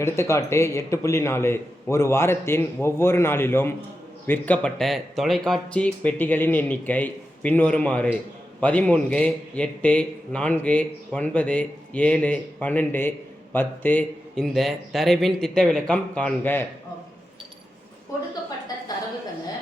எடுத்துக்காட்டு எட்டு புள்ளி நாலு. ஒரு வாரத்தின் ஒவ்வொரு நாளிலும் விற்கப்பட்ட தொலைக்காட்சி பெட்டிகளின் எண்ணிக்கை பின்வருமாறு. பதிமூன்று எட்டு நான்கு ஒன்பது ஏழு பன்னெண்டு பத்து. இந்த தரவின் திட்ட விளக்கம் காண்க. கொடுக்கப்பட்ட தரவுகளை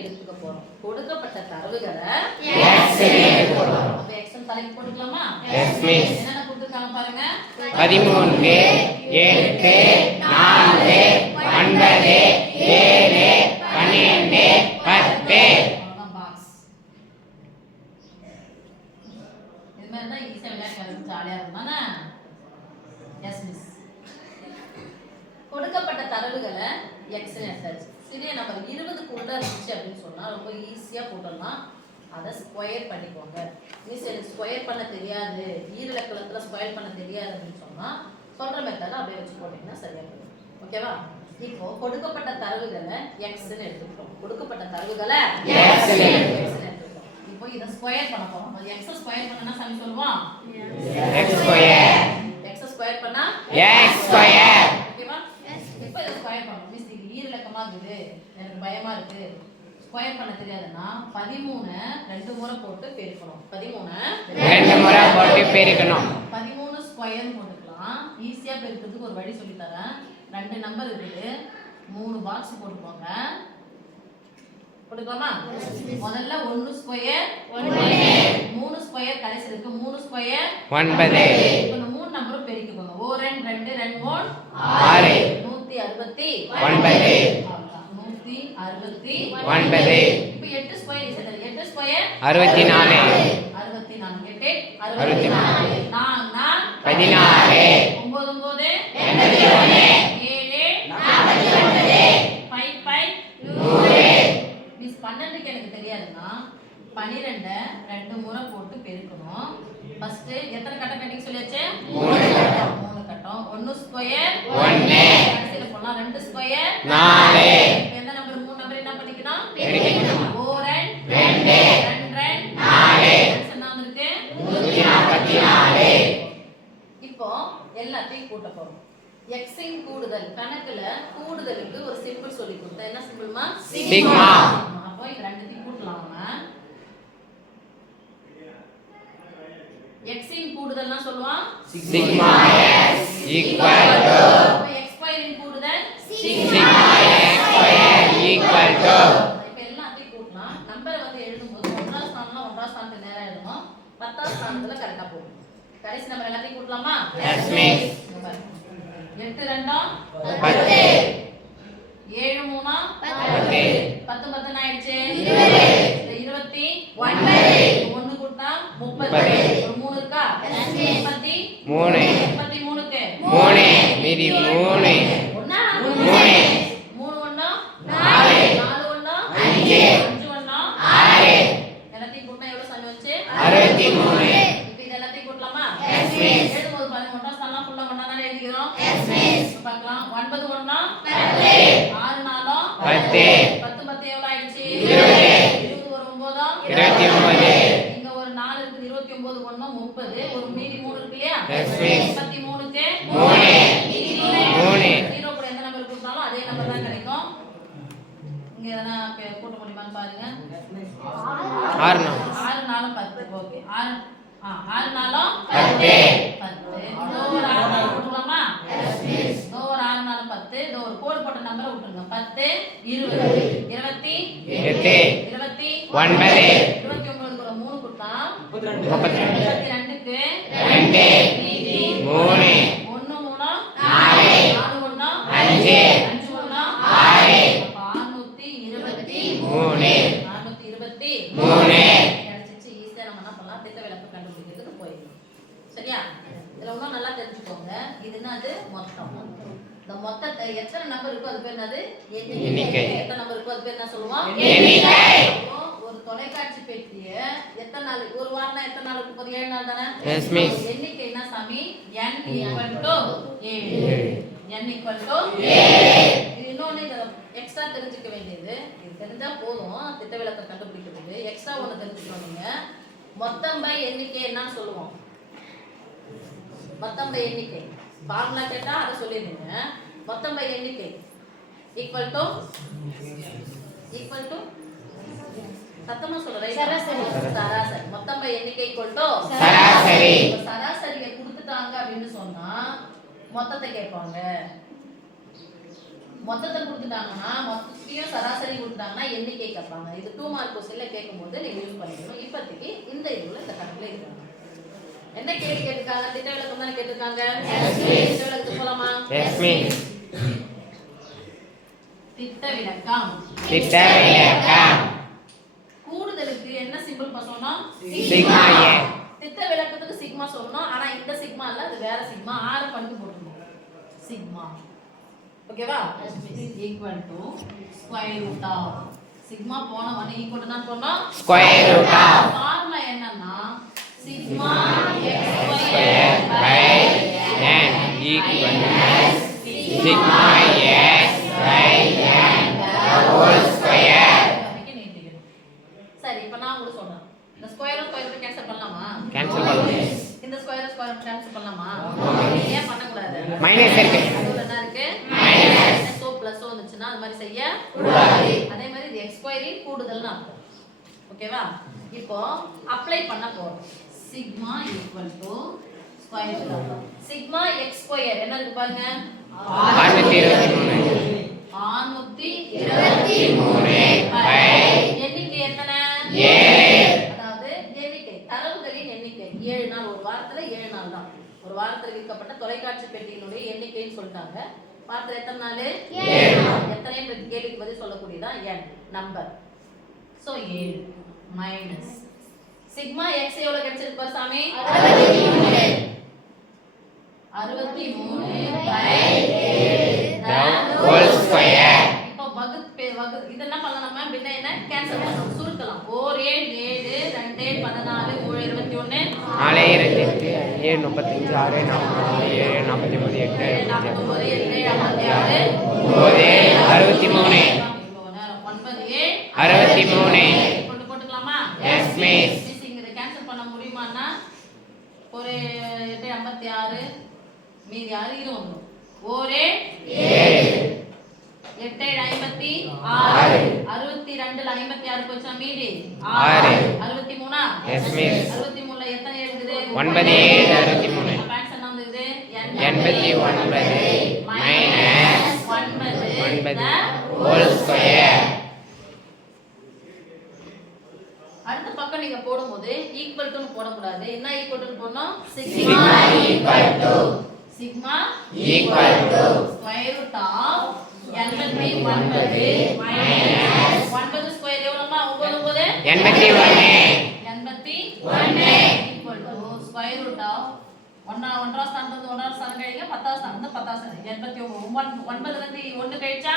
எடுத்துக்க போறோம். கொடுக்கப்பட்ட தரவுகளை அப்ப எக்ஸ் தலைக்கு போட்டுக்கலாமா? Yes, miss. என்னென்ன கொடுத்துருக்காங்க பாருங்க. பதிமூன்று எட்டு நாலு ஒன்பது ஏழு பன்னெண்டு பத்து. ஜாலியாக எஸ் மிஸ் கொடுக்கப்பட்ட தரவுகளை எக்ஸ்னு எடுத்தாச்சு. சிறிய நம்பர் இருபதுக்குள்ள இருந்துச்சு அப்படின்னு சொன்னால் ரொம்ப ஈஸியாக போட்டலாம் அதை ஸ்கொயர் பண்ணிக்கோங்க. மிஸ் எனக்கு ஸ்கொயர் பண்ண தெரியாது. ஈரிலக்கணத்தில் ஸ்கொயர் பண்ண தெரியாது அப்படின்னு சொன்னால் சொல்கிற மெத்தடை அப்படியே வச்சு போட்டிங்கன்னா சரியாக போயிடும் ஓகேவா இப்போ கொடுக்கப்பட்ட தரவுகளை எக்ஸ்னு எடுத்துக்கிறோம் கொடுக்கப்பட்ட தரவுகளை இப்போ இதை ஸ்கொயர் பண்ண போறோம். அது எக்ஸ் ஸ்கொயர் பண்ணனா சாமி சொல்லுவோம் எக்ஸ் ஸ்கொயர் எக்ஸ் ஸ்கொயர் பண்ணா எக்ஸ் ஸ்கொயர் ஓகேவா இப்போ இதை ஸ்கொயர் பண்ணணும் மிஸ் இது ஈரலக்கமா இருக்குது. எனக்கு பயமா இருக்கு. ஸ்கொயர் பண்ண தெரியாதுன்னா பதிமூணு ரெண்டு முறை போட்டு பெருக்கணும். பதிமூணு ரெண்டு முறை போட்டு பெருக்கணும் பதிமூணு ஸ்கொயர் போட்டுக்கலாம் ஈஸியா பெருக்கிறதுக்கு ஒரு வழி சொல்லி தரேன் ரெண்டு நம்பர் இருக்குது மூணு பாக்ஸ் போட்டுக்கோங்க. போட்டுக்கலாமா? முதல்ல ஒன்னு ஸ்கொயர் மூணு ஸ்கொயர் கடைசி இருக்கு. மூணு ஸ்கொயர் ஒன்பது. இப்போ இந்த மூணு நம்பரும் பெருக்கிக்கோங்க. ஓ ரெண்டு ரெண்டு ரெண்டு மூணு. ஆறு. நூத்தி அறுபத்தி. ஒன்பது. நூத்தி அறுபத்தி. ஒன்பது. இப்போ எட்டு ஸ்கொயர் எட்டு ஸ்கொயர் அறுபத்தி நாலு. அறுபத்தி நாலு. எட்டு அறுபத்தி நாலு. நாலு. நான் நான் பதினாறு ஒன்பது ஒன்பது ஏழு ஃபைவ் ஃபைவ் மிஸ் பன்னெண்டுக்கு எனக்கு தெரியாதுன்னா பன்னிரெண்டை ரெண்டு முறை போட்டு பெருக்கணும். ஃபர்ஸ்ட் எத்தனை கட்டம் கட்டிங்க சொல்லியாச்சு? மூணு கட்டம். மூணு கட்டம். ஒன்னு ஸ்கொயர். கடைசியில போலாம் ரெண்டு ஸ்கொயர் நாலு. எந்த நம்பர் மூணு நம்பர் என்ன பண்ணிக்கணும் பெருக்கிக்கணும். ஓ ரெண்டு. ரெண்டு. ரெண்டு ரெண்டு நாலு. Answer என்ன வந்திருக்கு நூத்தி நாற்பத்தி நாலு. இப்போ எல்லாத்தையும் கூட்ட போறோம். எக்ஸின் கூடுதல் கணக்குல கூடுதலுக்கு ஒரு சிம்பிள் சொல்லி கொடுத்தேன் என்ன சிம்பிள்மா சிக்மா. அப்போ இது ரெண்டுத்தையும் கூட்டலாம் நம்ம எக்ஸின் கூடுதல்னா சொல்லுவான்? சிக்மா எக்ஸ் ஈக்குவல் டு அப்போ எக்ஸ் ஸ்கொயரின் கூடுதல் sigma X square equal to இப்போ எல்லாத்தையும் கூட்டலாம் நம்பரை வந்து எழுதும்போது ஒன்றாவது ஸ்தானம்னா ஒன்றாவது ஸ்தானத்துக்கு நேரா எழுதணும். பத்தாவது ஸ்தானத்துல கரெக்டா போகும் கடைசி நம்பர் எல்லாத்தையும் கூட்டலாமா. இங்க பாருங்க. எட்டு ரெண்டும் பத்து. ஏழு மூணா? பத்து. பத்து பத்து ஆயிடுச்சு இருபத்தி ஒன்பது. ஒண்ணு கூட்டினா முப்பது. மூணு. மூணு மூணு. மீதி மூணு. மூணு. மூணு. ஒண்ணா நாலு. நாலு ஒண்ணா அஞ்சு. அஞ்சு ஒண்ணா ஆறு எல்லாத்தையும் கூட்டினா எவ்வளவு சமயம் வச்சு அறுபத்தி மூணு இப்போ இது எல்லாத்தையும் கூட்டலாமா Yes, miss. எழுதும்போது பாருங்க ஒன்றா ஸ்தானம் ஃபுல்லா ஒண்ணா தானே எழுதிக்கிறோம் Yes, miss. இப்ப பார்க்கலாம் ஒன்பது ஒண்ணா பத்து. ஆறு நாலும் பத்து பத்து பத்து எவ்வளவு ஆயிடுச்சு இருபது. இருபது ஒரு ஒன்பதும் இருபத்தி ஒன்பது இங்க ஒரு நாலு இருக்குது இருபத்தி ஒன்பது ஒண்ணும் முப்பது ஒரு மீதி மூணு இருக்கு இல்லையா Yes, miss. முப்பத்தி மூணுக்கு மூணு. மீதி மூணு. மூணு. ஜீரோ கூட எந்த நம்பர் கொடுத்தாலும் அதே நம்பர் தான் கிடைக்கும் இங்க எதனா பே- கூட்ட முடியுமான்னு பாருங்க. ஆறு நாள் ஆறு நாளும் பத்து ஓகே ஆறு ஆறு நாளும் பத்து. பத்து. இதோ ஒரு ஆறு நாள் போட்டுக்கலாமா இதோ ஒரு ஆறு நாளும் பத்து. இதோ ஒரு கோடு போட்ட நம்பரை விட்டுருங்க. பத்து இருபது. இருபத்தி எட்டு. இருபத்தி ஒன்பது. இருபத்தி ஒன்பதுக்கு ஒரு மூணு கொடுத்தா முப்பத்தி ரெண்டு. முப்பத்தி ரெண்டுக்கு ரெண்டு. மூணு நாலு. நாலு ஒண்ணு அஞ்சு. அஞ்சு ஒண்ணு ஆறு. அப்ப ஆறுநூத்தி இருபத்தி மூணு நானூத்தி இருபத்தி மூணு. கிடைச்சிச்சு ஈஸியா நம்ம என்ன பண்ணலாம் திட்ட விளக்கு கண்டுபிடிக்கிறதுக்கு போயிடலாம் சரியா இதுல இன்னும் நல்லா தெரிஞ்சுக்கோங்க இது என்னது மொத்தம் இந்த மொத்தத்தை எத்தனை நம்பர் இருக்கோ அது பேர் என்னது? எண்ணிக்கை. எத்தனை நம்பர் இருக்கோ அது பேர் என்ன சொல்லுவோம்? ஒரு தொலைக்காட்சி பெட்டிய எத்தனை நாள் ஒரு வாரம்னா எத்தனை நாள் இருக்கும்? போது ஏழு நாள் தானே? சாமி n equal to n equal to extra தெரிஞ்சுக்க வேண்டியது. இது தெரிஞ்சா போதும். திட்ட விளக்கம் கண்டுபிடிக்கிறதுக்கு எக்ஸ்ட்ரா ஒன்று தெரிஞ்சுக்கணும் நீங்க. மொத்தம் பை எண்ணிக்கை என்ன சொல்லுவோம். மொத்தம் பை எண்ணிக்கை. ஃபார்முலா கேட்டா அதை சொல்லிடுங்க. மொத்தம் பை எண்ணிக்கை. ஈக்குவல் டு ஈக்குவல் டு சத்தமா சொல்றேன் சராசரி. சராசரி. மொத்தம் பை எண்ணிக்கை ஈக்குவல் டு சராசரி. சராசரியை கொடுத்துட்டாங்க அப்படின்னு சொன்னா மொத்தத்தை கேட்பாங்க. மொத்தத்தை கொடுத்துட்டாங்கன்னா மொத்தத்தையும் சராசரி கொடுத்துட்டாங்கன்னா எண்ணிக்கை கேட்பாங்க. இது டூ மார்க் கொஸ்டின்ல கேட்கும்போது நீங்க யூஸ் பண்ணிக்கணும். இப்போதைக்கு இந்த இதுல இந்த கணக்குல இருக்காங்க. என்ன கேள்வி கேட்டிருக்காங்க? திட்ட விளக்கம் தானே கேட்டிருக்காங்க திட்ட விளக்கத்துக்கு போலாமா திட்ட விளக்கம் திட்ட விளக்கம் கூடுதலுக்கு என்ன சிம்பிள் சொன்னோம் சிக்மா ஏ. திட்ட விளக்கத்துக்கு சிக்மா சொல்லணும் ஆனா இந்த சிக்மா இல்ல அது வேற சிக்மா. ஆறு பண்ணிட்டு போட்டுருவோம் சிக்மா. ஓகேவா? Equal to square root of sigma போன உடனே ஈக்குவல் நான் சொன்னோம் ஸ்கொயர் ரூட் ஆஃப் ஃபார்முலா என்னன்னா sigma X square square by N equal sigma by N whole square வரைக்கும் நீட்டிக்கணும் சரி இப்போ நான் உங்களுக்கு சொல்றேன் இந்த ஸ்கொயரும் ஸ்கொயரும் கேன்சல் பண்ணலாமா கேன்சல் பண்ணலாம் இந்த ஸ்கொயர் ஸ்கொயர் கேன்சல் பண்ணலாமா ஏன் பண்ணக்கூடாது மைனஸ் இருக்கு நடுவுல என்ன இருக்கு மைனஸ் சோ பிளஸ் வந்துச்சுன்னா அது மாதிரி செய்ய கூடாது அதே மாதிரி இது எக்ஸ் ஸ்கொயரின் கூடுதல்னு அர்த்தம் ஓகேவா? இப்போ அப்ளை பண்ண போறோம். Sigma equal to square sigma X square என்ன இருக்கு பாருங்க? ஆறுநூத்தி இருபத்தி மூணு. எண்ணிக்கை எத்தனை? அதாவது எண்ணிக்கை. தரவுகளின் எண்ணிக்கை. ஏழு நாள் ஒரு வாரத்துல ஏழு நாள் தான். ஒரு வாரத்தில் விற்கப்பட்ட தொலைக்காட்சி பெட்டியினுடைய எண்ணிக்கைன்னு சொல்லிட்டாங்க. வாரத்துல எத்தனை நாள்? எத்தனை கேள்விக்கு பதில் சொல்லக்கூடியதான் எண். நம்பர். சோ ஏழு. மைனஸ் சிக்மா எக்ஸ் எவ்வளவு கிடைச்சிருக்கு பாரு சாமி? அறுபத்தி மூணு. இப்போ வகுப்பு வகு இது என்ன பண்ணலாம் நம்ம. பின்ன என்ன? கேன்சல் பண்ணலாம். சுருக்கலாம். ஓர் ஏழு ஏழு ரெண்டு ஏழு பதினாலு மூணு இருபத்தி ஒண்ணு நாலு இருபத்தி எட்டு ஏழு முப்பத்தஞ்சு ஆறு நாற்பத்தி ஏழு நாற்பத்தி மூணு எட்டு நாற்பத்தொன்பது எட்டு ஐம்பத்தி ஆறு. ஒன்பது அறுபத்தி மூணு. ஒன்பது ஏழு அறுபத்தி மூணு. மிஸ் இங்க கேன்சல் பண்ண முடியுமான்னா ஒரு எட்டு ஐம்பத்தி ஆறு மீதி ஆறு இது வந்துடும் ஓரே எட்டு ஐம்பத்தி ஆறு. அறுபத்தி ரெண்டுல ஐம்பத்தி ஆறு போச்சா மீதி? ஆறு. அறுபத்தி மூணா? அறுபத்தி மூணுல எத்தனை இருக்குது ஒன்பது. ஏழு அறுபத்தி மூணு. என்ன வந்தது? எண்பத்தி ஒன்பது. மைனஸ் ஒன்பது. ஒன்பது. ஹோல் ஸ்கொயர் பக்கம் நீங்க போடும்போது ஈக்குவல் டு போடக்கூடாது. என்ன ஈக்குவல் டு போடணும்? Sigma equal to sigma equal to square root of எண்பத்தி ஒன்பது. மைனஸ் ஒன்பது ஸ்கொயர் எவ்வளோமா ஒன்பது ஒன்பது? எண்பத்தி ஒன்று. எண்பத்தி ஒன்று. Equal to square root of ஒன்னா ஒன்றாம் ஸ்தானத்து ஒன்றாம் ஸ்தானம் கழிங்க. பத்தாவது ஸ்தானத்து பத்தாவது ஸ்தானம் எண்பத்தி ஒன்பது. ஒன்பதுல இருந்து ஒன்று கழிச்சா.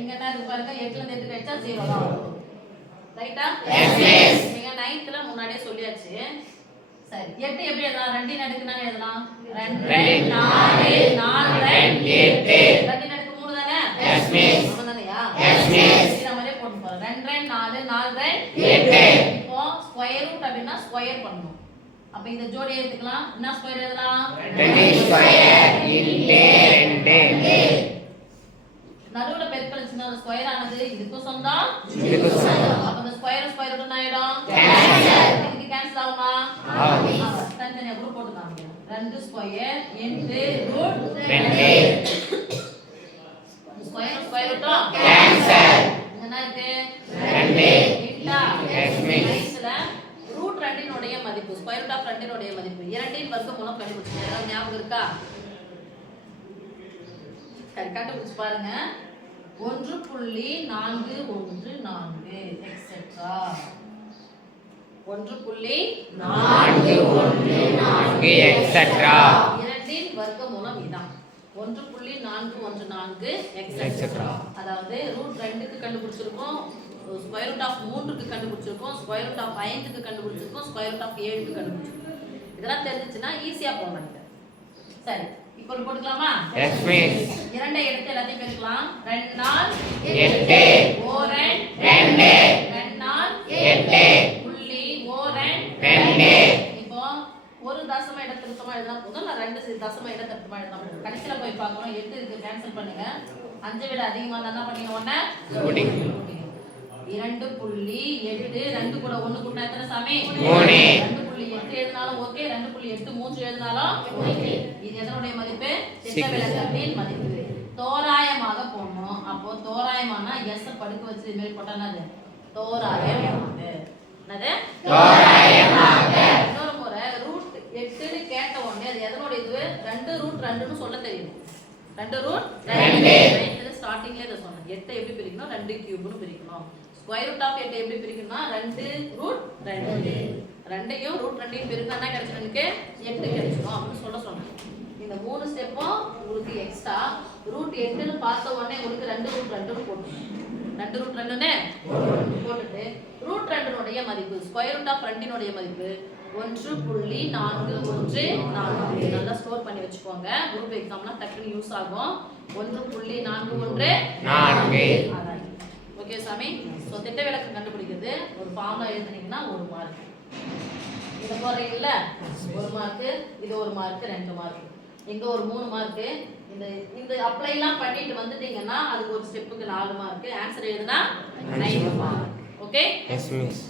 இங்க என்ன இருக்கு பாருங்க எட்டுல இருந்து எட்டு கழிச்சா ஜீரோ தான். ரைட்டா. நீங்க நைன்த்ல முன்னாடியே சொல்லியாச்சு. சரி. எட்டு எப்படி எழுதலாம் ரெண்டின் அடுக்கு நாங்க எழுதலாம் ரெண்டு ரெண்டு, நாலு நாலு ரெண்டு, எட்டு. ரெண்டின் அடுக்கு மூணு தானே? Yes, miss. மூணு தானேயா. இத மாதிரியே போட்டு போறோம் ரெண்டு ரெண்டு நாலு நாலு ரெண்டு. எட்டு. இப்போ ஸ்கொயர் ரூட் அப்படின்னா ஸ்கொயர் பண்ணணும் அப்ப இந்த ஜோடி எழுதிக்கலாம் என்ன ஸ்கொயர் எழுதலாம் ரெண்டு ஸ்கொயர் இன்ட்டு ரெண்டு. நடுவுல பெருக்கல் அந்த ஸ்கொயர் ஆனது. இதுக்கும் சொந்தம். அப்ப இந்த ஸ்கொயர் ஸ்கொயர் என்ன ஆயிடும். இதுக்கு கேன்சல் ஆகுமா. தனித்தனியா கூட போட்டு காமிக்கிறேன். ரெண்டு ஸ்கொயர் இன்டு ரூட் ரெண்டு. ஸ்கொயர் ஸ்கொயர் ரூட்டும். இங்க என்ன இருக்கு? ரெண்டு. எட்டா. நைஸ்ல ரூட் ரெண்டினுடைய மதிப்பு ஸ்கொயர் ரூட் ஆஃப் ரெண்டினுடைய மதிப்பு. இரண்டின் வர்க்க மூலம் கண்டுபிடிச்சு. ஏதாவது ஞாபகம் இருக்கா? சரி கண்டுபிடிச்சு பாருங்க. ஒன்று புள்ளி நான்கு ஒன்று நான்கு எக்ஸெட்ரா ஒன்று புள்ளி நான்கு ஒன்று நான்கு எக்ஸட்ரா இரண்டின் வர்க்க மூலம் இதான். ஒன்று புள்ளி நான்கு ஒன்று நான்கு. எக்ஸெட்ரா அதாவது ரூட் ரெண்டுக்கு கண்டுபிடிச்சிருக்கோம் ஸ்கொயர் ரூட் ஆஃப் மூன்றுக்கு கண்டுபிடிச்சிருக்கோம் ஸ்கொயர் ரூட் ஆஃப் ஐந்துக்கு கண்டுபிடிச்சிருக்கோம் ஸ்கொயர் ரூட் ஆஃப் ஏழுக்கு கண்டுபிடிச்சிருக்கோம். இதெல்லாம் தெரிஞ்சுச்சுன்னா ஈஸியா போகலாம் நீங்க. சரி. இப்போ போட்டுக்கலாமா? எஸ் மிஸ் இரண்டை எடுத்து எல்லாத்தையும் பெருக்கலாம் ரெண்டு நாள் எட்டு. ஓரன் ரெண்டு. ரெண்டு நாள் எட்டு. புள்ளி ஓரன் ரெண்டு. இப்போ ஒரு தசம இடத்துல சுத்தமா எழுதினா போதும் நான் ரெண்டு தசம இடத்தை சும்மா எழுதலாம் கடைசியில் போய் பார்க்கணும் எட்டு இருக்கு கேன்சல் பண்ணுங்க. அஞ்சை விட அதிகமாக இருந்தா என்ன பண்ணீங்க கூட்டிங்க. இரண்டு புள்ளி எட்டு ரெண்டு கூட ஒன்று கூட்டினா எத்தனை சாமி. ரெண்டு எட்டு எழுதினாலும் ஓகே ரெண்டு புள்ளி எட்டு மூன்று எழுதினாலும் ஓகே. இது எதனுடைய மதிப்பு? திட்ட மதிப்பு. தோராயமாக போடணும். அப்போ தோராயமானா எஸ் படுக்க வச்சு இது போட்டா என்னது? தோராயமாக என்னது? தோராயமாக. இன்னொரு முறை ரூட் எட்டுன்னு கேட்ட உடனே அது எதனுடைய இது ரெண்டு ரூட் ரெண்டுன்னு சொல்ல தெரியும். ரெண்டு ரூட் ரெண்டு. ரெண்டு ஸ்டார்டிங்ல இதை சொன்னேன். எட்டை எப்படி பிரிக்கணும்? ரெண்டு கியூப்னு பிரிக்கணும். ஸ்கொயர் ரூட் ஆஃப் எட்டை எப்படி பிரிக்கணும்னா ரெண்டு ரூட் ரெண்டு. ரெண்டையும் ரூட் ரெண்டையும் பிரிக்கணும் என்ன கிடைச்சிடும். எனக்கு எட்டு கிடைச்சிடும் அப்படின்னு சொல்ல சொன்னேன் இந்த மூணு ஸ்டெப்பும் உங்களுக்கு எக்ஸ்ட்ரா ரூட் எட்டுன்னு பார்த்த உடனே உங்களுக்கு ரெண்டு ரூட் ரெண்டுன்னு போட்டு ரெண்டு ரூட் ரெண்டுன்னு போட்டுட்டு ரூட் ரெண்டினுடைய மதிப்பு ஸ்கொயர் ரூட் ஆஃப் ரெண்டினுடைய மதிப்பு ஒன்று புள்ளி நான்கு ஒன்று நான்கு. நல்லா ஸ்டோர் பண்ணி வச்சுக்கோங்க. குரூப் எக்ஸாம்லாம் டக்குன்னு யூஸ் ஆகும். ஒன்று புள்ளி நான்கு ஒன்று நான்கு. ஓகே சாமி. ஸோ திட்ட விளக்கம் கண்டுபிடிக்கிறது. ஒரு ஃபார்முலா எழுதுனீங்கன்னா ஒரு மார்க் இதை போடுறீங்கல்ல? ஒரு மார்க்கு இது ஒரு மார்க் ரெண்டு மார்க் இங்க ஒரு மூணு மார்க்கு இந்த இந்த அப்ளைலாம் பண்ணிட்டு வந்துட்டீங்கன்னா அதுக்கு ஒரு ஸ்டெப்புக்கு நாலு மார்க் ஆன்சர் எழுதுனா nine mark okay yes miss